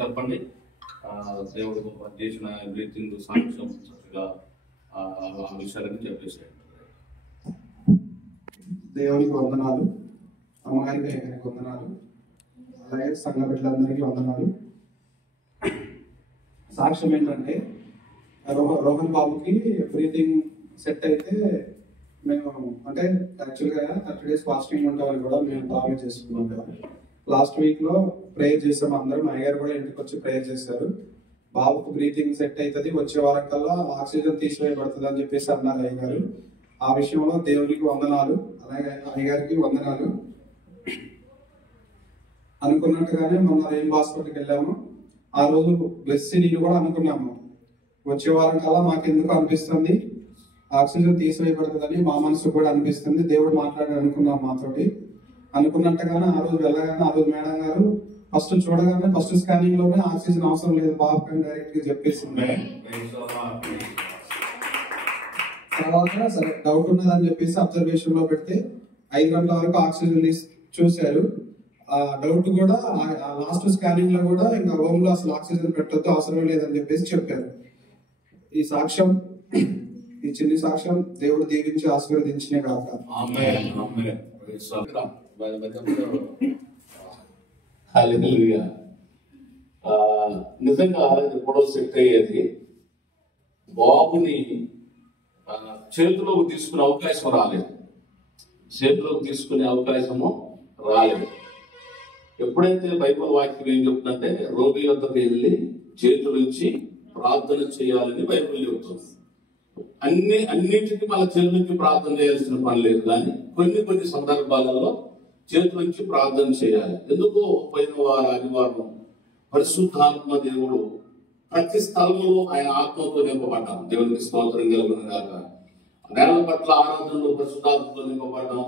చెప్పండి. దేవుడు చేసిన బ్రీతింగ్ సాక్ష్యం చక్కగా ఆ విషయాలని చెప్పేసాడు. దేవునికి వందనాలు, అమ్మగారికి వందనాలు, అలాగే సంఘ బిడ్డలందరికీ వందనాలు. సాక్ష్యం ఏంటంటే రోహన్ బాబుకి బ్రీతింగ్ సెట్ అయితే మేము అంటే యాక్చువల్గా 30 days ఫాస్టింగ్ ఉంటామని కూడా మేము బాగా చేసుకున్నాం కదా. లాస్ట్ వీక్ లో ప్రేయర్ చేసాము అందరం. అయ్యారు కూడా ఇంటికి వచ్చి ప్రేయర్ చేశారు. బాబుకు బ్రీతింగ్ సెట్ అవుతుంది, వచ్చే వారం కల్లా ఆక్సిజన్ తీసివేయబడుతుంది అని చెప్పేసి అన్నారు అయ్యగారు. ఆ విషయంలో దేవునికి వందనాలు, అలాగే అయ్యగారికి వందనాలు. అనుకున్నట్టుగానే మొన్న రెయిన్ హాస్పిటల్కి వెళ్ళాము. ఆ రోజు బ్లెస్సింగ్ కూడా అనుకున్నాము. వచ్చే వారం కల్లా మాకు ఎందుకు అనిపిస్తుంది ఆక్సిజన్ తీసివేయబడుతుందని మా మనసు కూడా అనిపిస్తుంది. దేవుడు మాట్లాడి అనుకున్నాం మాతోటి. అనుకున్నట్టుగానే ఆ రోజు వెళ్ళగానే ఆ రోజు మేడం గారు ఫస్ట్ చూడగానే ఫస్ట్ స్కానింగ్ లోనే ఆక్సిజన్ అవసరం లేదు బాబు అని డైరెక్ట్ గా చెప్పేసింది. తర్వాత సరే డౌట్ ఉన్నదని చెప్పేసి అబ్జర్వేషన్ లో పెడితే 5 గంటల వరకు ఆక్సిజన్ చూశారు. ఆ డౌట్ కూడా లాస్ట్ స్కానింగ్ లో కూడా ఇంకా హోమ్ లో అసలు ఆక్సిజన్ పెట్టొద్దు, అవసరం లేదని చెప్పేసి చెప్పారు. ఈ సాక్ష్యం, ఈ చిన్ని సాక్ష్యం దేవుడు దీవించి ఆశీర్వదించిన కాక. నిజంగా ఇది కూడా సెట్ అయ్యేది. బాబుని చేతిలోకి తీసుకునే అవకాశం రాలేదు. చేతిలోకి తీసుకునే అవకాశము రాలేదు. ఎప్పుడైతే బైబిల్ వాక్యం ఏం చెప్తుందంటే రోగి వద్దకు వెళ్ళి చేతులు ఇచ్చి ప్రార్థన చేయాలని బైబిల్ చెబుతుంది. అన్నింటికి మన చేతుల నుంచి ప్రార్థన చేయాల్సిన పని లేదు, కానీ కొన్ని సందర్భాలలో చేతుల నుంచి ప్రార్థన చేయాలి. ఎందుకు పోయిన ఆదివారం పరిశుద్ధాత్మ దేవుడు ప్రతి స్థలంలో ఆయన ఆత్మతో నింపబడ్డాం. దేవునికి స్తోత్రం కలుగును గాక. నేల పట్ల ఆరాధనలో పరిశుద్ధాత్మతో నింపబడ్డాం.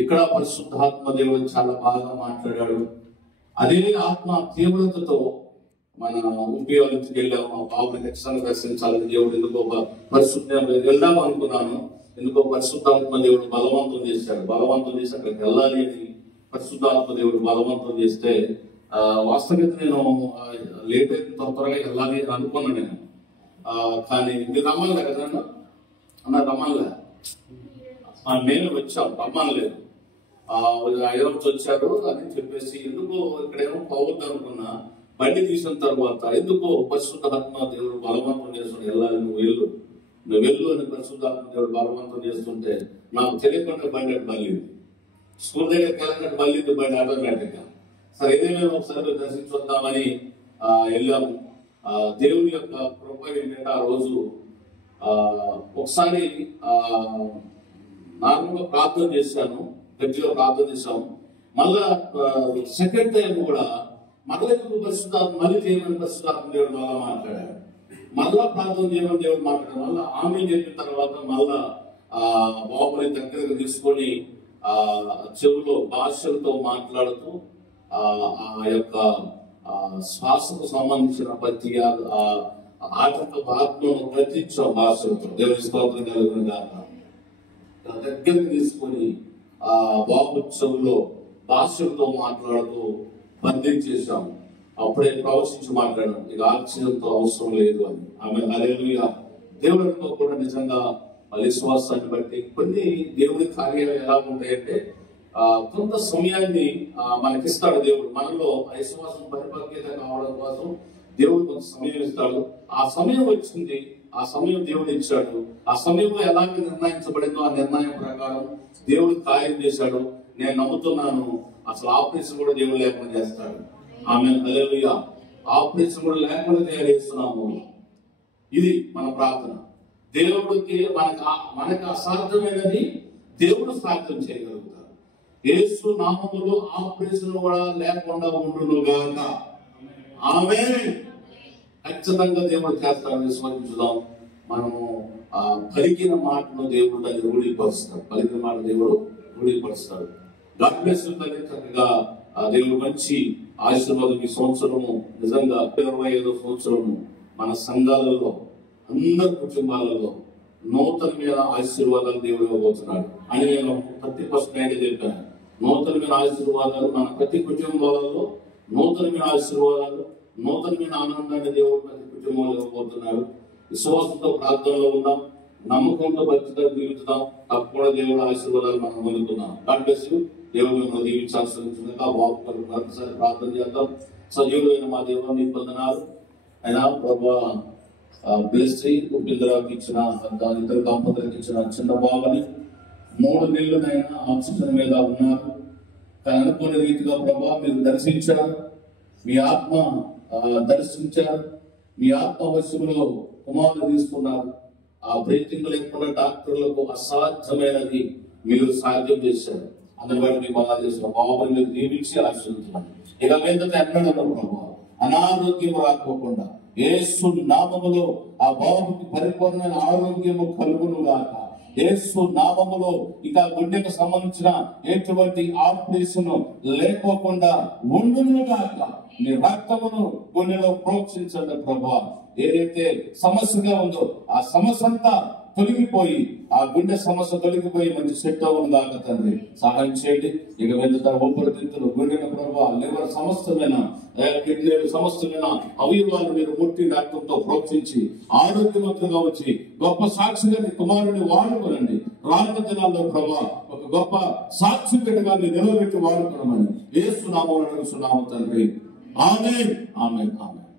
ఇక్కడ పరిశుద్ధాత్మ దేవుడు చాలా బాగా మాట్లాడాడు. అదే ఆత్మ తీవ్రతతో మన ఉపయోగించుకు వెళ్ళాము. మా బాబుని ఖచ్చితంగా దర్శించాలని దేవుడు ఎందుకో పరిశుద్ధ వెళ్దాం అనుకున్నాను. ఎందుకో పరిశుద్ధాత్మ దేవుడు బలవంతం చేశాడు. బలవంతం చేసి అక్కడికి వెళ్ళాలి అని పరిశుద్ధాత్మ దేవుడు బలవంతం చేస్తే వాస్తవికత నేను లేట్ అయితే త్వరగా వెళ్ళాలి అని అనుకున్నాను నేను. కానీ మీరు రమ్మలే కదా అన్న, రమ్మలే, నేను వచ్చాం, రమ్మలేదు. ఐదవచ్చు వచ్చారు అని చెప్పేసి ఎందుకో ఇక్కడేమో పోవద్దు అనుకున్నా. బండి తీసిన తర్వాత ఎందుకో పరిశుద్ధాత్మ దేవుడు బలవంతం చేస్తుంటే వెళ్ళాలి, నువ్వు వెళ్ళు అని పరిశుద్ధాత్మ దేవుడు బలవంతం చేస్తుంటే నాకు తెలియకుండా బండి అటు బలింది. స్కూల్ దగ్గరికి వెళ్ళినట్టు బలింది బండి ఆటోమేటిక్ గా. సరే ఏదైనా ఒకసారి దర్శించుకుందామని వెళ్ళాము. దేవుని యొక్క కృప ఏంటంటే ఆ రోజు ఒకసారి నార్మల్గా ప్రార్థన చేశాను, గట్టిగా ప్రార్థన చేశాము. మళ్ళా సెకండ్ టైం కూడా మళ్ళీ పరిశుద్ధాత్మ మళ్ళీ చేయమని పరిశుద్ధాత్మ దేవుడు మళ్ళా మాట్లాడాడు. మళ్ళా ప్రార్థన చేయమని దేవుడు మాట్లాడాడు. మళ్ళా ఆమె చెప్పిన తర్వాత మళ్ళా బాబుని దగ్గరకు తీసుకొని చెవులో భాషలతో మాట్లాడుతూ ఆ యొక్క శ్వాసకు సంబంధించిన ప్రతి ఆటంక ఆత్మను ప్రతించాం భాషలతో. దేవుని స్తోత్రం కలుగును గాక. దగ్గరకు తీసుకొని బాబు చెవులో భాషలతో మాట్లాడుతూ బంధించేశాము. అప్పుడే ప్రవశించి మాట్లాడాం, ఇక ఆక్సిజన్తో అవసరం లేదు అని. ఆమె హల్లెలూయా. దేవుడితో కూడా నిజంగా విశ్వాసాన్ని బట్టి కొన్ని దేవుడి కార్యాలు ఎలా ఉంటాయంటే కొంత సమయాన్ని మనకిస్తాడు దేవుడు. మనలో విశ్వాసం పరిపక్వత కావడం కోసం దేవుడు కొంత సమయం ఇస్తాడు. ఆ సమయం వచ్చింది, ఆ సమయం దేవుడు ఇచ్చాడు. ఆ సమయంలో ఎలాంటి నిర్ణయించబడిందో ఆ నిర్ణయం ప్రకారం దేవుడు కార్యం చేశాడు. నేను నమ్ముతున్నాను అసలు ఆపరేషన్ కూడా దేవుడు లేకుండా చేస్తాడు. ఆమె హల్లెలూయా. ఆపరేషన్ కూడా లేకుండా తయారు చేస్తున్నాము. ఇది మన ప్రార్థన. దేవుడికి మనకు అసాధ్యమైనది దేవుడు సాధ్యం చేయగలుగుతాడు. యేసు నామములో ఆపరేషన్ కూడా లేకుండా ఉండును గాక. ఆమేన్. ఖచ్చితంగా దేవుడు చేస్తాడు, విశ్వసించుదాం. మనము పలికిన మాటను దేవుడు దాన్ని రూఢీపరుస్తాడు. పలికిన మాట దేవుడు రూఢీపరుస్తాడు. God bless you. చక్కగా దేవుడు మంచి ఆశీర్వాదం ఈ సంవత్సరము, నిజంగా 25వ సంవత్సరము మన సంఘాలలో అందరి కుటుంబాలలో నూతనమైన ఆశీర్వాదాలు దేవుడు ఇవ్వబోతున్నాడు అని నేను 30% చెప్పాను. నూతనమైన ఆశీర్వాదాలు మన ప్రతి కుటుంబాలలో నూతనమైన ఆశీర్వాదాలు, నూతనమైన ఆనందాన్ని దేవుడు ప్రతి కుటుంబంలో ఇవ్వబోతున్నాడు. విశ్వాసంతో ప్రార్థనలో ఉన్నాం, నమ్మకంతో భక్తిగా జీవిద్దాం. తప్పకుండా దేవుడు ఆశీర్వాదాలు మనం పొందుతున్నాం. God bless you. దేవుడు మిమ్మల్ని దీవించాల్సిందిగా బాబు మరొకసారి ప్రార్థన చేద్దాం. సజీవులైన మా దేవుడు నీకు వందనాలు. అయినా ప్రభా బ్లెస్సి ఉపేంద్రాకి ఇచ్చిన ఇద్దరు దంపతులకు ఇచ్చిన చిన్న బాబుని 3 నెలలైనా ఆక్సిజన్ మీద ఉన్నారు. కానీ అనుకునే రీతిగా ప్రభా మీరు దర్శించారు, మీ ఆత్మ దర్శించారు, మీ ఆత్మ వశంలో కుమారులు తీసుకున్నారు. ఆ బ్రీతింగ్ లేకుండా డాక్టర్లకు అసాధ్యమైనది మీరు సాధ్యం చేశారు. అందుని బట్టి మీకు బాగా చేసిన బాబుని మీరు దీవించి ఆశీర్వదించారు. ఇక మీద ఎన్నడూ ప్రభావ అనారోగ్యం రాకోకుండా యేసు నామములో ఆ బాబుకి పరిపూర్ణమైన ఆరోగ్యము కలుగును గాక. యేసు నామములో ఇక గుండెకు సంబంధించిన ఎటువంటి ఆపరేషన్ లేకోకుండా ఉండును గాక. నీ రక్తమును గుండెలో ప్రోక్షించండి ప్రభా. ఏదైతే సమస్యగా ఉందో ఆ సమస్య అంతా తొలగిపోయి, ఆ గుండె సమస్య తొలగిపోయి మంచి సెట్ అవ్వను దాకా తండ్రి సహాయం చేయండి. ఇక వెళ్తా ఊపిరితిత్తులు, గుండెల ప్రభావ, లివర్ సమస్తమైన కిడ్నీలు సమస్తమైన అవయవాలు మీరు ముట్టి రక్తంతో ప్రోక్షించి ఆరోగ్యవంతులుగా వచ్చి గొప్ప సాక్షిగా నీ కుమారుని వాడుకోనండి. రానున్న దినాల్లో ప్రభా ఒక గొప్ప సాక్షి బిడ్డగా మీరు నిలబెట్టి వాడుకోనమని యేసు నామములో అడుగుతున్నాము తండ్రి. ఆమేన్, ఆమేన్, ఆమేన్.